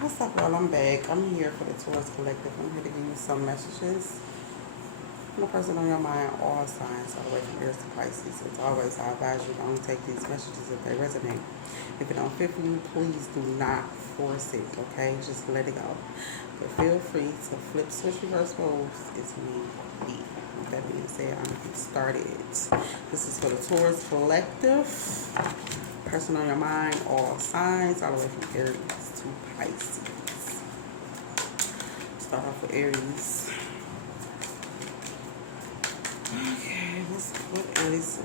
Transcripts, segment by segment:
What's up, y'all? I'm back. I'm here for the Taurus Collective. I'm here to give you some messages from the person on your mind, all signs, all the way from Aries to Pisces. As always, I advise you to only take these messages if they resonate. If it don't fit for you, please do not force it, okay? Just let it go. But feel free to flip, switch, reverse roles. It's me, B. With that being said, I'm going to get started. This is for the Taurus Collective. Person on your mind, all signs, all the way from Aries to Pisces. Start off with Aries. Okay, what Aries?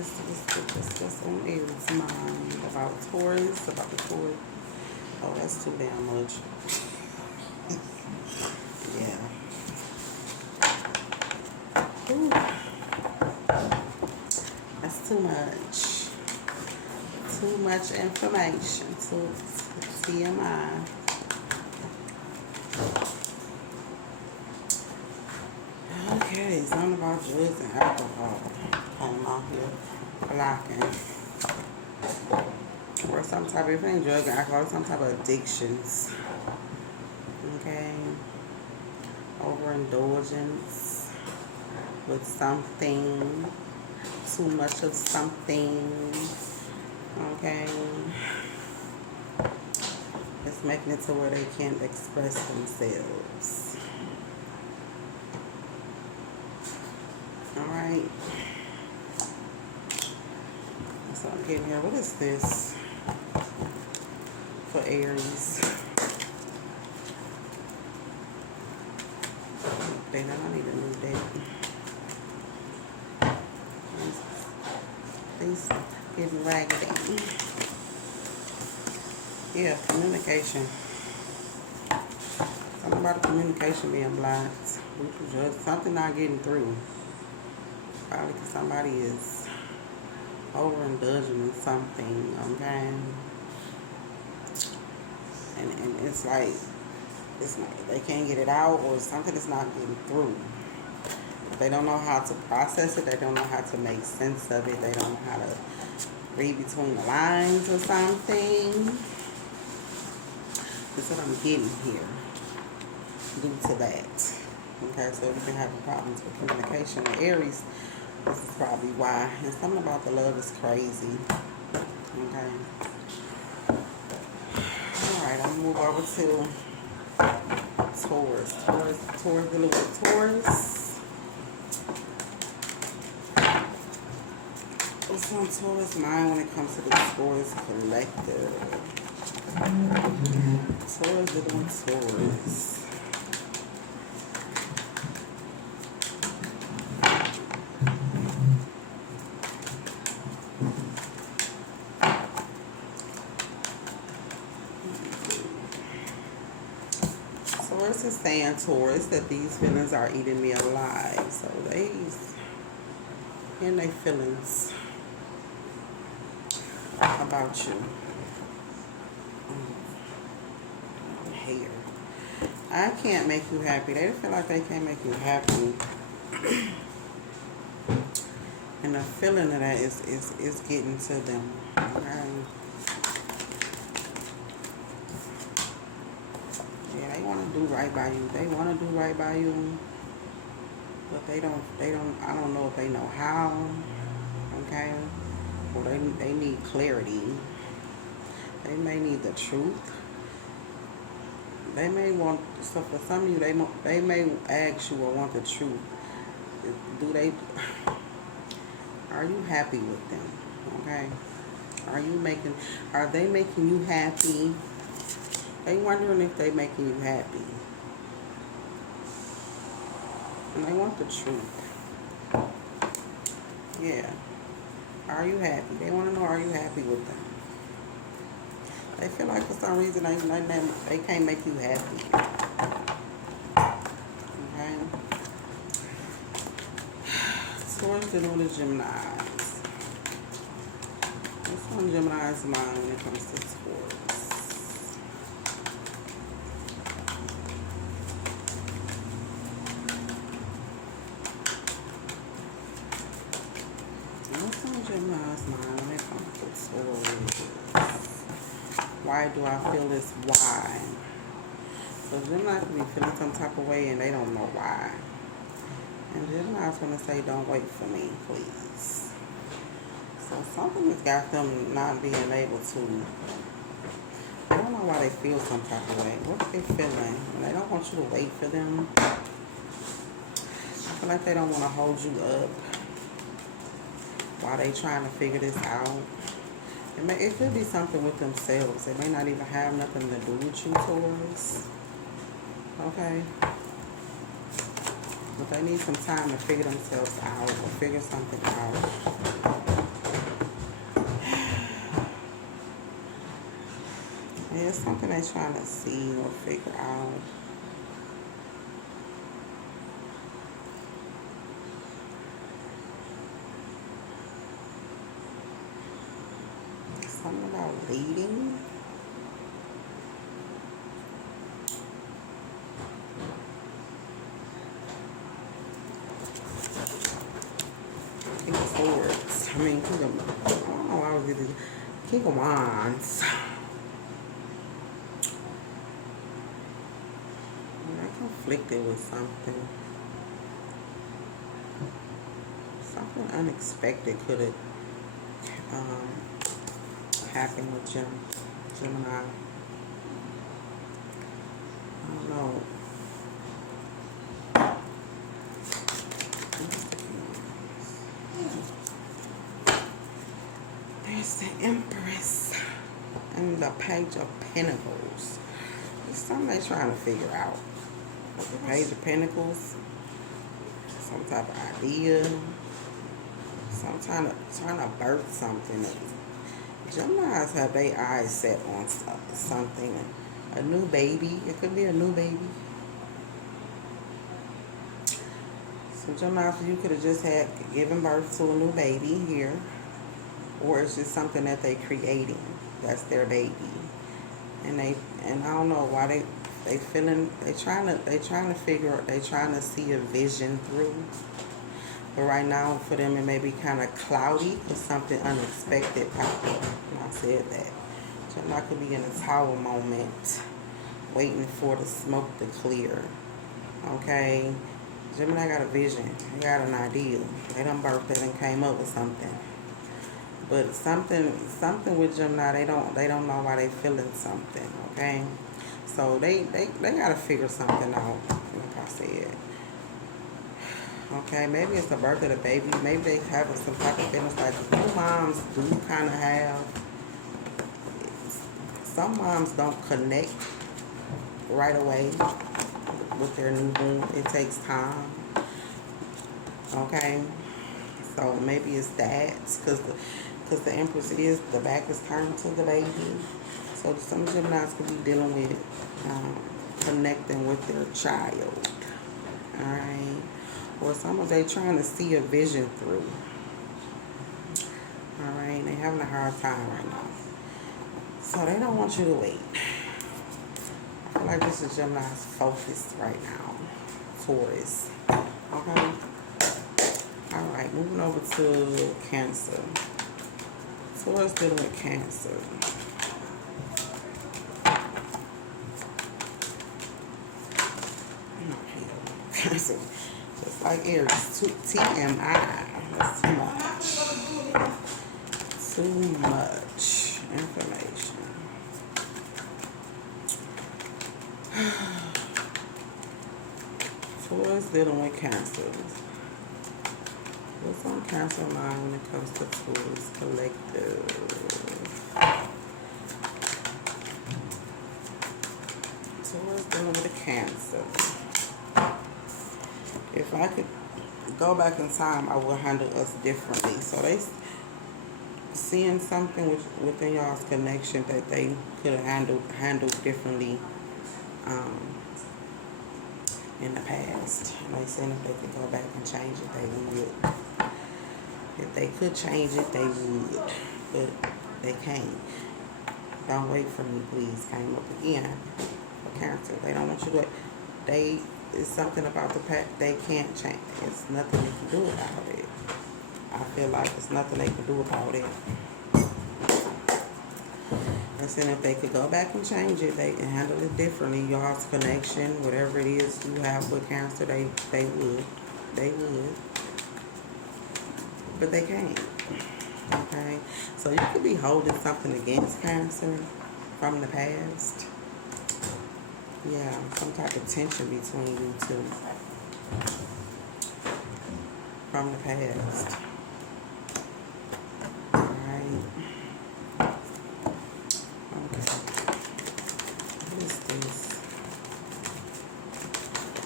What's on Aries' mind about Taurus? About the Taurus? Oh, that's too damn much. Yeah. Ooh. That's too much. Too much information. Too TMI. Okay, something about drugs and alcohol. I'm out here blocking. Or some type of, if it ain't drug and alcohol, some type of addictions. Okay. Overindulgence with something. Too much of something. Okay. It's making it to where they can't express themselves. Alright. So I'm getting here. What is this for Aries? Date. I don't need a new date. Please getting raggedy. Yeah, communication. Something about the communication being blocked. Something not getting through. Probably because somebody is overindulging in something, okay? And it's like they can't get it out, or something is not getting through. They don't know how to process it. They don't know how to make sense of it. They don't know how to read between the lines or something. That's what I'm getting here due to that. Okay, so if you've been having problems with communication with Aries, this is probably why. And something about the love is crazy. Okay. Alright, I'm going to move over to Taurus. Taurus dealing with Taurus. What's on Taurus' mind when it comes to the Taurus Collective? Taurus dealing with Taurus. Taurus is saying, Taurus, that these feelings are eating me alive. So they's in their feelings about you. Hater. I can't make you happy. They feel like they can't make you happy. And the feeling of that is getting to them. Okay? Yeah, they want to do right by you. They want to do right by you. But they don't, I don't know if they know how. Okay? Or they need clarity. They may need the truth. They may want, so for some of you, they may ask you or want the truth. Are you happy with them? Okay? Are they making you happy? They wondering if they making you happy. And they want the truth. Yeah. Are you happy? They want to know, are you happy with them? They feel like for some reason they can't make you happy. Okay? Taurus dealing with the Geminis. What's on Gemini's mind when it comes to Taurus? What's on Gemini's mind when it comes to Taurus? Why do I feel this? Why? So Gemini can be feeling some type of way and they don't know why. And Gemini's want to say, don't wait for me, please. So something has got them not being able to, I don't know why they feel some type of way. What are they feeling? And they don't want you to wait for them. I feel like they don't want to hold you up while they trying to figure this out. It could be something with themselves. It may not even have nothing to do with you, Taurus. Okay? But they need some time to figure themselves out or figure something out. It's something they're trying to see or figure out. Something about leading. King of Swords. I mean, King of, I don't know why I was getting King of Wands. They're conflicted with something. Something unexpected could have happened with Gemini. I don't know. There's the Empress and the Page of Pentacles. It's something they're trying to figure out. The Page of Pentacles, some type of idea, some trying to birth something. Geminis have their eyes set on something. A new baby. It could be a new baby. So Geminis, you could have just had given birth to a new baby here. Or it's just something that they creating. That's their baby. And I don't know why they feeling, they trying to figure out, they trying to see a vision through. But right now for them it may be kind of cloudy because something unexpected popped up. And I said that. Gemini could be in a tower moment, waiting for the smoke to clear. Okay? Gemini got a vision. They got an idea. They done birthed it and came up with something. But something with Gemini, they don't know why they feeling something, okay? So they gotta figure something out, like I said. Okay, maybe it's the birth of the baby. Maybe they have some type of feelings like new moms do kind of have. Some moms don't connect right away with their newborn. It takes time. Okay, so maybe it's that because the Empress is, the back is turned to the baby. So some Geminis could be dealing with connecting with their child. Alright. Or some of they trying to see a vision through. Alright. They're having a hard time right now. So they don't want you to wait. I feel like this is Gemini's focus right now. Taurus. Okay. Alright. Moving over to Cancer. Taurus dealing with Cancer. Cancer. Just like Aries. TMI. That's too much. Too much information. Taurus dealing with Cancer. What's on Cancer mind when it comes to Taurus collective? Taurus dealing with a Cancer. If I could go back in time, I would handle us differently. So they seeing something within y'all's connection that they could have handled differently in the past. And they saying if they could go back and change it, they would. If they could change it, they would. But they can't. Don't wait for me, please. Came up again for Cancer. They don't want you to wait. It's something about the past they can't change. It's nothing they can do about it. I feel like it's nothing they can do about it. I said if they could go back and change it, they can handle it differently. Y'all's connection, whatever it is you have with Cancer, they would. They would. But they can't. Okay? So you could be holding something against Cancer from the past. Yeah, some type of tension between you two from the past. Alright. Okay. What is this?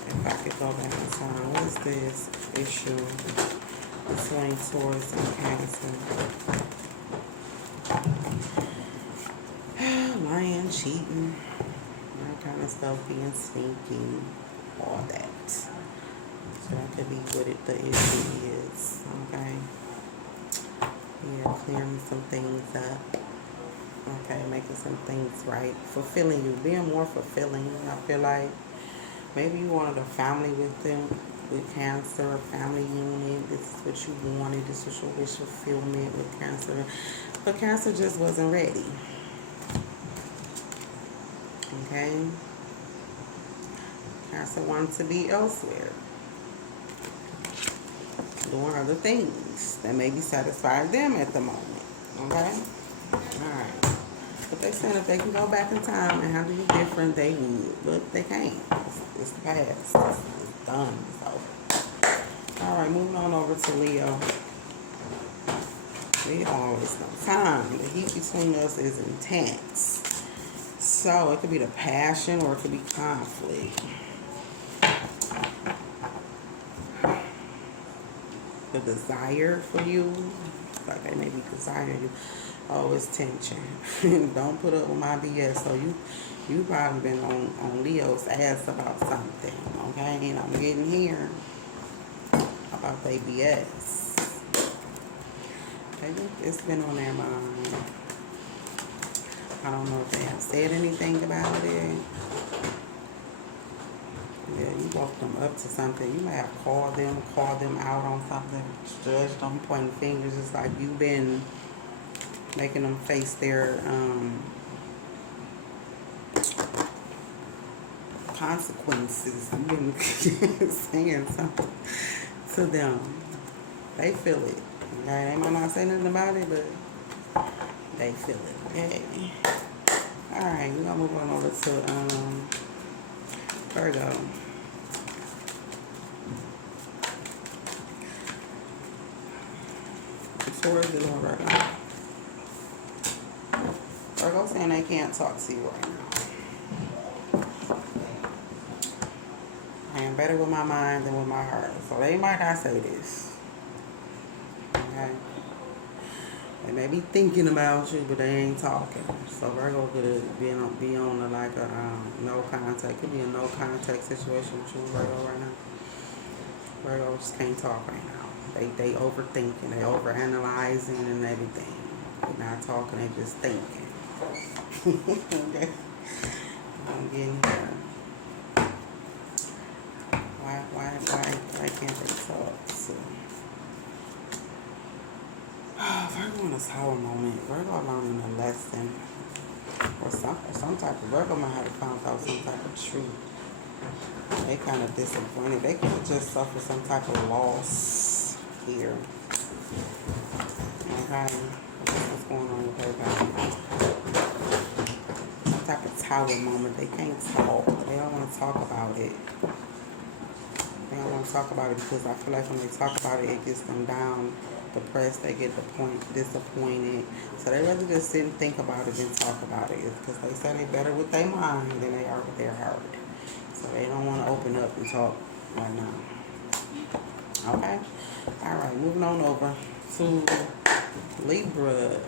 If I could go back in time, what is this issue between Taurus and Cancer? Lying, cheating, that kind of stuff, being sneaky, all that. So that could be what the issue is, okay? Yeah, clearing some things up. Okay, making some things right. Fulfilling you, being more fulfilling. I feel like maybe you wanted a family with them, with Cancer, a family unit. This is what you wanted. This was your wish fulfillment with Cancer. But Cancer just wasn't ready. Okay? Cancer wanted to be elsewhere, doing other things that maybe satisfy them at the moment. Okay? Alright. But they said if they can go back in time and handle you different, they would. But they can't. It's the past. It's done. It's over. Alright, moving on over to Leo. Leo always knows time. The heat between us is intense. So it could be the passion or it could be conflict. The desire for you, like they may be desiring you. Oh, it's tension. Don't put up with my BS. So you probably been on Leo's ass about something, okay? And I'm getting here about their BS. Okay, it's been on their mind. I don't know if they have said anything about it. Yeah, you woke them up to something. You may have called them out on something. Judge them, pointing fingers. It's like you've been making them face their consequences. You've been saying something to them. They feel it. Okay? They might not say nothing about it, but they feel it. Okay. Alright, we're gonna move on over to Virgo. Taurus is on Virgo. Virgo saying they can't talk to you right now. I am better with my mind than with my heart. So they might not say this. Okay? They may be thinking about you, but they ain't talking. So Virgo could be on a, like a no contact. Could be a no contact situation with you and Virgo right now. Virgo just can't talk right now. They overthinking, they overanalyzing and everything. They're not talking, they just thinking. Okay. I'm getting here. Why can't they talk? So, Virgo in a sour moment. Virgo learning a lesson. Or some type of Virgo might have found out some type of truth. They kind of disappointed. They could just suffer some type of loss here. Okay. What's going on with everybody? Some type of tower moment. They can't talk. They don't want to talk about it. They don't want to talk about it because I feel like when they talk about it, it gets them down, depressed. They get disappointed. So they rather just sit and think about it than talk about it. It's because they say they're better with their mind than they are with their heart. So they don't want to open up and talk right now. Okay? Alright, moving on over to Libra.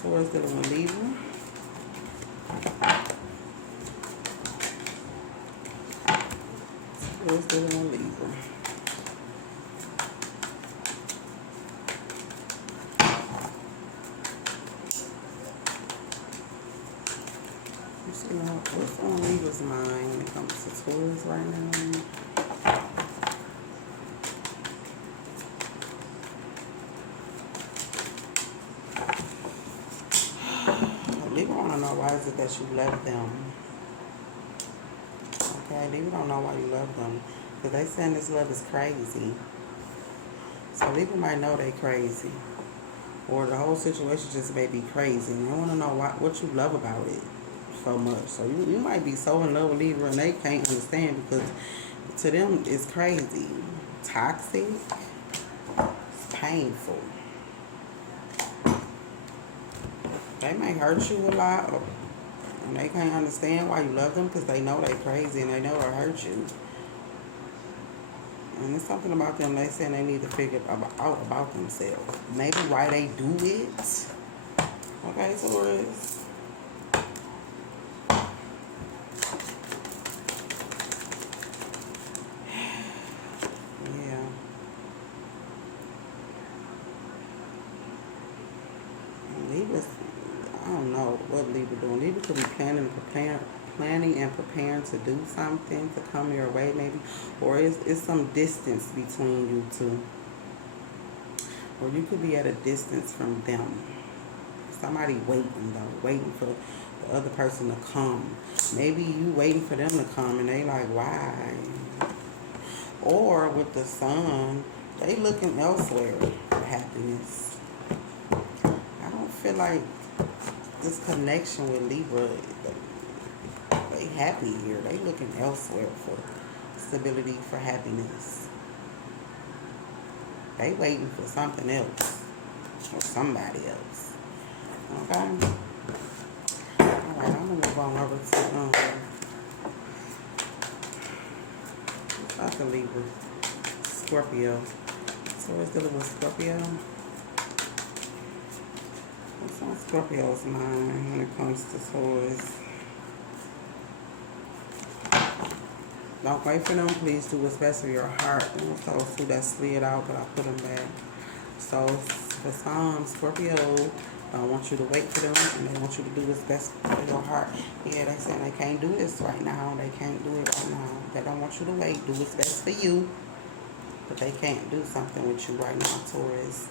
Taurus dealing with Libra. Taurus dealing with Libra. What's on Libra's mind when it comes to Taurus right now? Libra Why is it that you love them? Okay, Libra don't know why you love them. Because they saying this love is crazy. So Libra might know they crazy. Or the whole situation just may be crazy. And they want to know what you love about it so much. So you might be so in love with Libra and they can't understand because to them it's crazy. Toxic. It's painful. They may hurt you a lot. And they can't understand why you love them because they know they crazy and they know they'll hurt you. And there's something about them they saying they need to figure out about themselves. Maybe why they do it. Okay, Taurus. Yeah. Libra, I don't know what Libra doing. Libra could be planning and preparing to do something to come your way, maybe, or it's some distance between you two, or you could be at a distance from them. Somebody waiting though, waiting for the other person to come. Maybe you waiting for them to come, and they like, why? Or with the sun, they looking elsewhere for happiness. I don't feel like this connection with Libra, they happy here. They looking elsewhere for stability, for happiness. They waiting for something else or somebody else. Okay? Alright, I'm gonna move on over to what's the Libra? Scorpio. So what's dealing with Scorpio? What's on Scorpio's mind when it comes to Taurus? Don't wait for them. Please do what's best for your heart. And those two that slid out, but I put them back. So for some, Scorpio don't want you to wait for them, and they want you to do what's best for your heart. Yeah, they saying they can't do this right now. They can't do it right now. They don't want you to wait. Do what's best for you, but they can't do something with you right now, Taurus.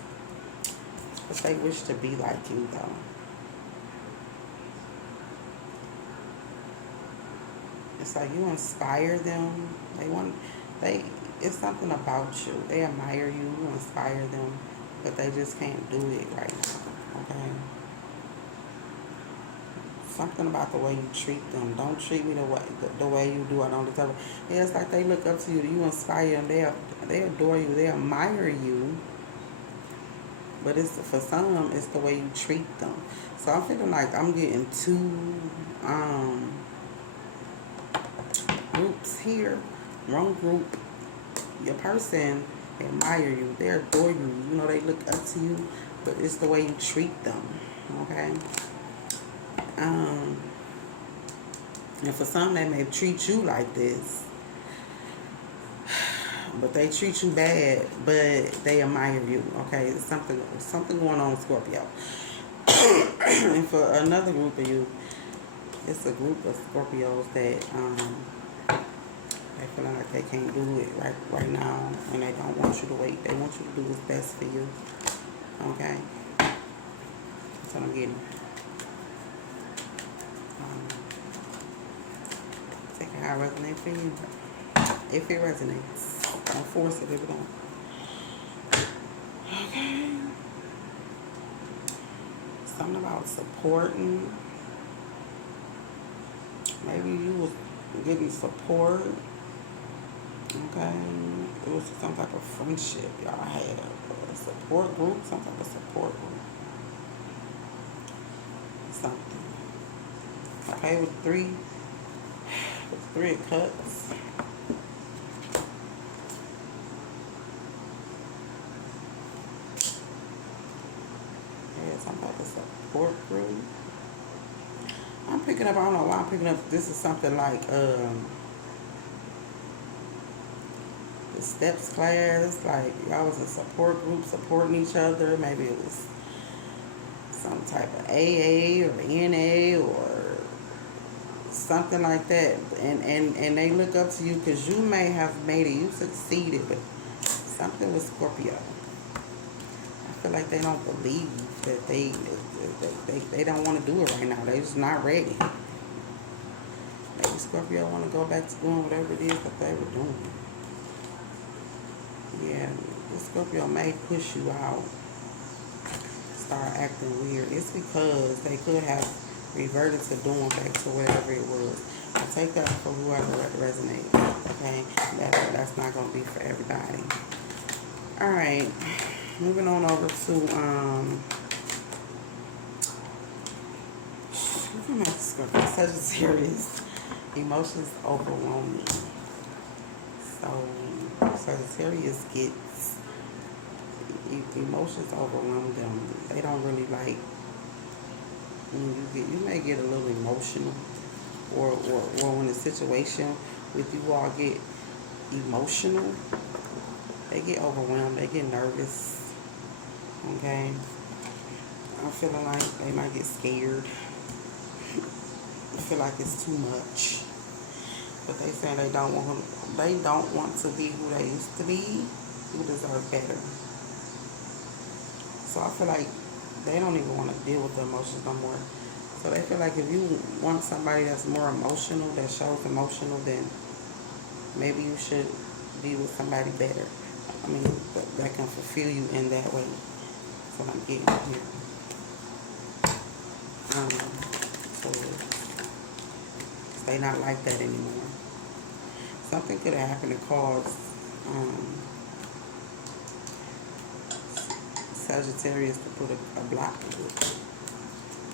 But they wish to be like you, though. It's like you inspire them. It's something about you. They admire you, you inspire them, but they just can't do it right now, okay? Something about the way you treat them. Don't treat me the way you do. I don't deserve it. Yeah, it's like they look up to you. You inspire them. They adore you. They admire you. But for some, it's the way you treat them. So I'm feeling like I'm getting two groups here. One group, your person, they admire you. They adore you. You know, they look up to you. But it's the way you treat them. Okay? And for some, they may treat you like this. But they treat you bad, but they admire you. Okay, something going on with Scorpio. And for another group of you, it's a group of Scorpios that they feeling like they can't do it right now, and they don't want you to wait. They want you to do what's best for you. Okay, that's what I'm getting. Take it how it resonates for you. If it resonates. Don't force it if it don't. Okay. Something about supporting. Maybe you was getting support. Okay. It was some type of friendship y'all had. A support group. Some type of support group. Something. Okay, with three of cups. Some type of support group. I'm picking up, I don't know why I'm picking up, this is something like the steps class, like y'all was a support group supporting each other. Maybe it was some type of AA or NA or something like that. And they look up to you because you may have made it, you succeeded, but something with Scorpio. I feel like they don't believe that they don't want to do it right now. They just not ready. Maybe Scorpio want to go back to doing whatever it is that they were doing. Yeah, the Scorpio may push you out, start acting weird. It's because they could have reverted to doing back to whatever it was. I take that for whoever resonates. Okay, that's not gonna be for everybody. All right, moving on over to Sagittarius. Emotions overwhelm me. So Sagittarius gets emotions overwhelm them. They don't really like when you may get a little emotional, or when the situation with you all get emotional, they get overwhelmed, they get nervous. Okay, I'm feeling like they might get scared. I feel like it's too much. But they saying they don't want to be who they used to be, who deserve better. So I feel like they don't even want to deal with the emotions no more. So they feel like if you want somebody that's more emotional, that shows emotional, then maybe you should be with somebody better. I mean, that can fulfill you in that way. That's what I'm getting here. So they not like that anymore. Something could have happened to cause Sagittarius to put a block up.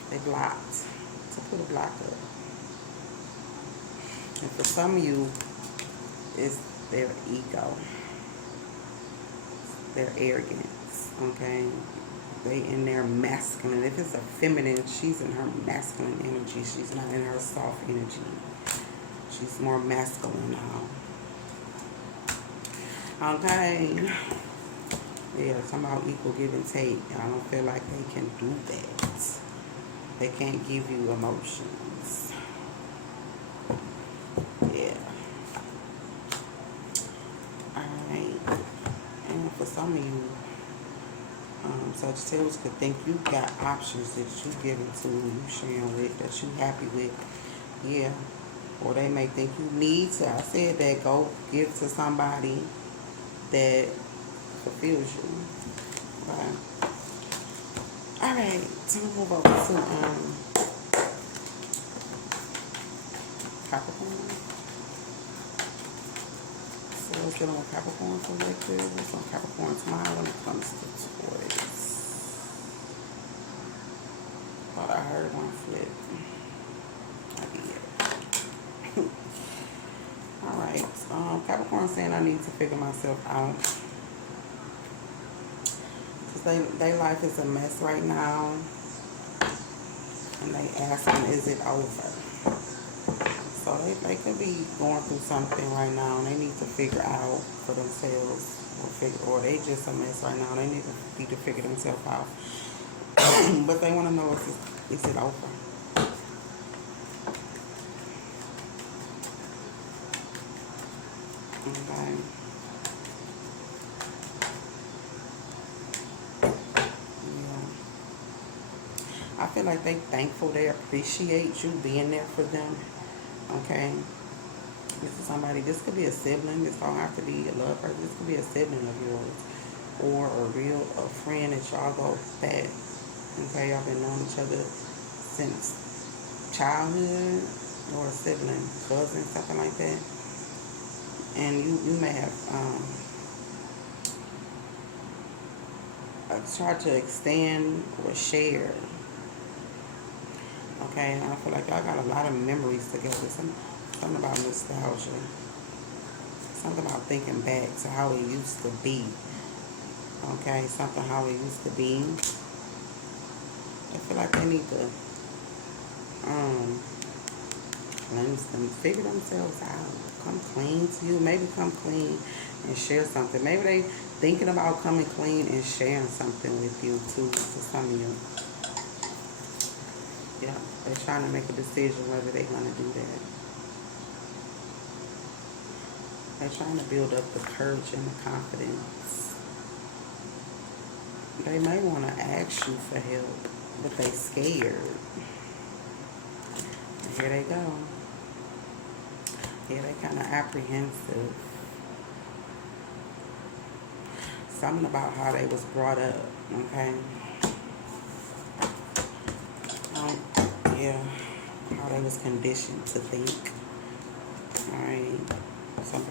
They blocked to put a block up. And for some of you, it's their ego, their arrogance, okay? They in their masculine. If it's a feminine, she's in her masculine energy. She's not in her soft energy. She's more masculine now. Okay. Yeah, somehow equal give and take. I don't feel like they can do that. They can't give you emotions. Yeah. Alright. And for some of you, Sagittarius could think you got options that you giving to, you sharing with, that you happy with. Yeah. Or they may think you need to. I said that go give to somebody that fulfills you. Okay. Alright, so we'll move over to Capricorn. So let's get on with Capricorn collective. What's on Capricorn's mind when it comes to Taurus? Thought I heard one flip. I did. Alright, Capricorn saying I need to figure myself out. Because their life is a mess right now. And they asking, is it over? So they could be going through something right now, and they need to figure out for themselves, or they just a mess right now. They need to figure themselves out. But they want to know, is it over? Okay. Yeah. I feel like they thankful, they appreciate you being there for them. Okay. This is somebody, this could be a sibling, this don't have to be a love person, this could be a sibling of yours, or a friend that y'all go back. Okay, y'all been knowing each other since childhood, or a sibling, cousin, something like that. And you may have tried to extend or share. Okay, and I feel like y'all got a lot of memories together. Something about nostalgia. Something about thinking back to how it used to be. Okay, something how it used to be. I feel like they need to cleanse them, figure themselves out. Come clean to you. Maybe come clean and share something. Maybe they thinking about coming clean and sharing something with you too, for some of you. Yeah, they're trying to make a decision whether they're going to do that. They're trying to build up the courage and the confidence. They may want to ask you for help, but they scared. Here they go. Yeah, they kind of apprehensive. Something about how they was brought up, okay? Yeah, how they was conditioned to think. Alright.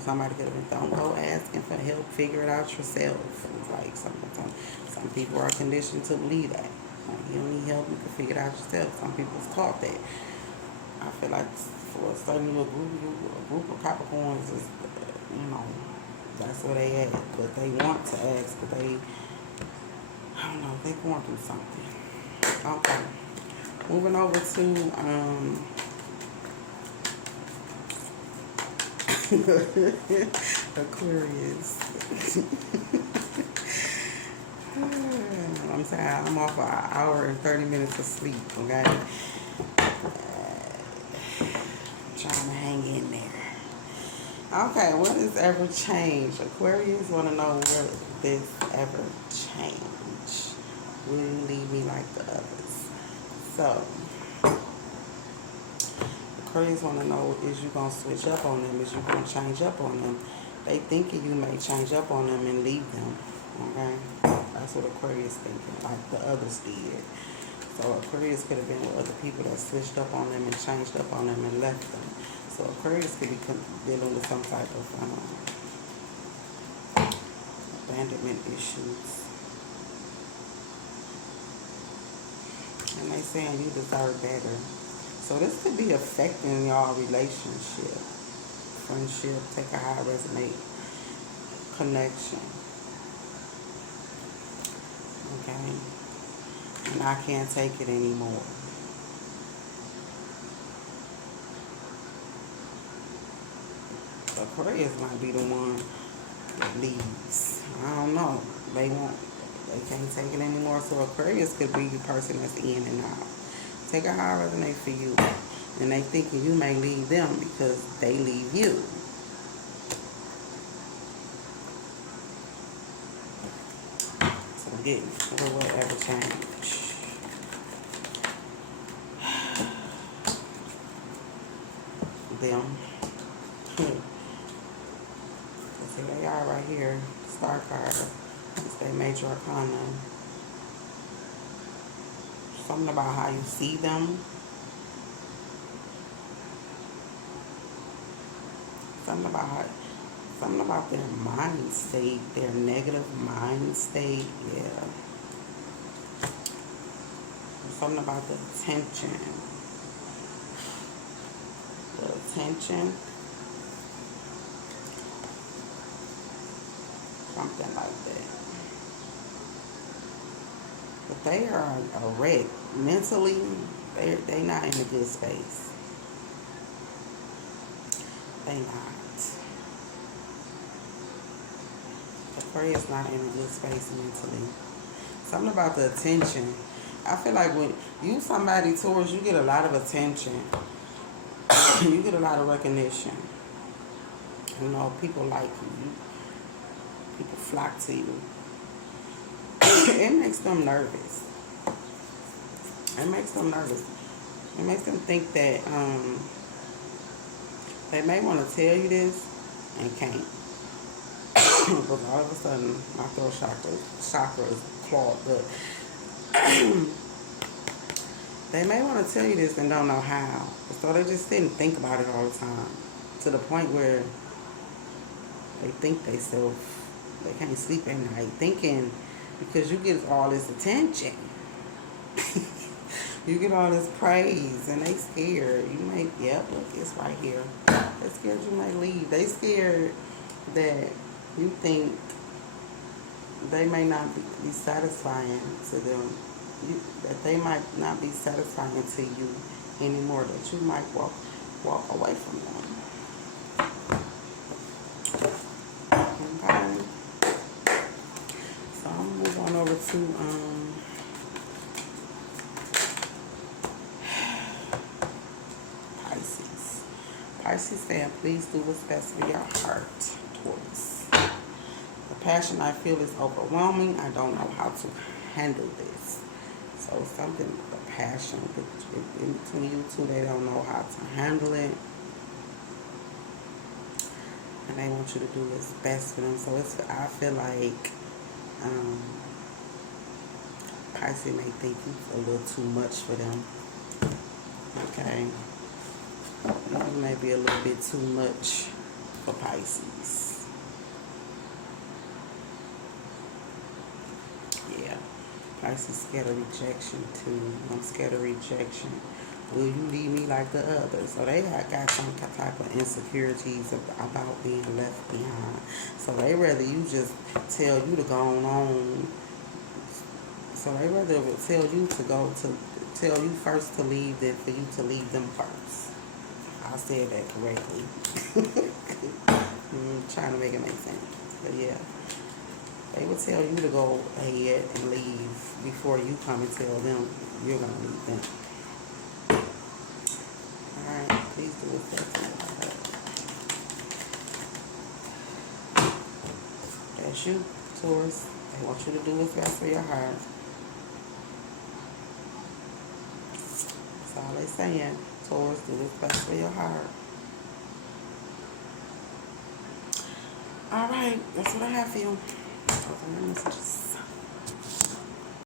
Somebody could have been, don't go asking for help, figure it out yourself. It's like some people are conditioned to believe that. Like, you don't need help, you can figure it out yourself. Some people's taught that. I feel like for a certain little group of Capricorns is, that's where they at. But they want to ask, but they, I don't know, they going through something. Okay. Moving over to Aquarius. I'm tired. I'm off an hour and 30 minutes of sleep, okay? Trying to hang in there. Okay, what has ever changed? Aquarius want to know, will this ever change? Will you leave me like the others? So, Aquarius want to know, is you going to switch up on them? Is you going to change up on them? They thinking you may change up on them and leave them, okay? That's what Aquarius thinking, like the others did. So Aquarius could have been with other people that switched up on them and changed up on them and left them. So Aquarius could be dealing with some type of abandonment issues. And they saying you deserve better. So this could be affecting y'all relationship, friendship, take a high resonate, connection. Okay? And I can't take it anymore. Aquarius might be the one that leaves. I don't know. They can't take it anymore. So Aquarius could be the person that's in and out. Take a high resonate for you. And they thinking you may leave them because they leave you. So again, will whatever change. Them. See, they are right here. Star card. It's their major arcana. Something about how you see them. Something about their mind state, their negative mind state, yeah. Something about the attention. Something like that. But they are a wreck. Mentally, they not in a good space. They not. Aquarius not in a good space mentally. Something about the attention. I feel like when you somebody Taurus, you get a lot of attention. You get a lot of recognition. People like you. People flock to you. It makes them nervous. It makes them think that they may want to tell you this and can't. Because all of a sudden my throat chakra is clogged up. They may want to tell you this and don't know how. So they just sit and think about it all the time. To the point where they think they can't sleep at night thinking, because you get all this attention. You get all this praise and they scared. You may, look, it's right here. They're scared you may leave. They scared that you think they may not be satisfying to them. That they might not be satisfying to you anymore. That you might walk away from them. Okay. So I'm gonna move on over to Pisces. Pisces saying, please do what's best for your heart, Taurus. The passion I feel is overwhelming. I don't know how to handle this. So something, a passion in between you two, they don't know how to handle it. And they want you to do what's best for them. So I feel like Pisces may think you a little too much for them. Okay. You may be a little bit too much for Pisces. Yeah. Pisces scared of rejection too. I'm scared of rejection. Will you leave me like the others? So they got some type of insecurities about being left behind. So they rather you just tell you to go on. So they rather tell you tell you first to leave than for you to leave them first. I said that correctly. Trying to make it make sense. But yeah. They would tell you to go ahead and leave before you come and tell them you're going to leave them. Alright, please do what's best for your heart. That's you, Taurus. They want you to do what's best for your heart. That's all they're saying. Taurus, do what's best for your heart. Alright, that's what I have for you. Those are my messages.